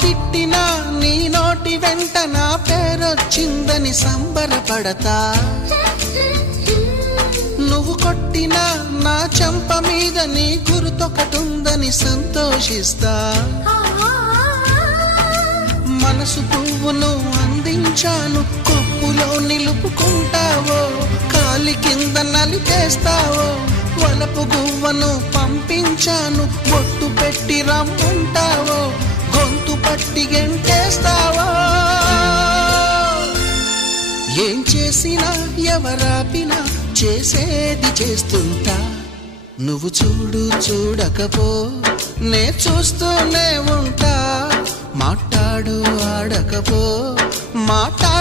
తిట్టినా నీ నోటి వెంట నా పేరొచ్చిందని సంబరపడతా. నువ్వు కొట్టినా నా చెంప మీద నీ గుర్తొకటుందని సంతోషిస్తా. మనసు పువ్వును అందించాను, కొప్పులో నిలుపుకుంటావో, కాలి కింద నలిపేస్తావో. వలపు గువ్వను పంపించాను, బొట్టు పెట్టి రమ్మంటావో, గొంతు పట్టి గెంటేస్తావో. ఏం చేసినా ఎవరాపినా చేసేది చేస్తుంటా. నువ్వు చూడు చూడకపో నే చూస్తూనే ఉంటా. మాట్లాడు ఆడకపో మాట్లాడు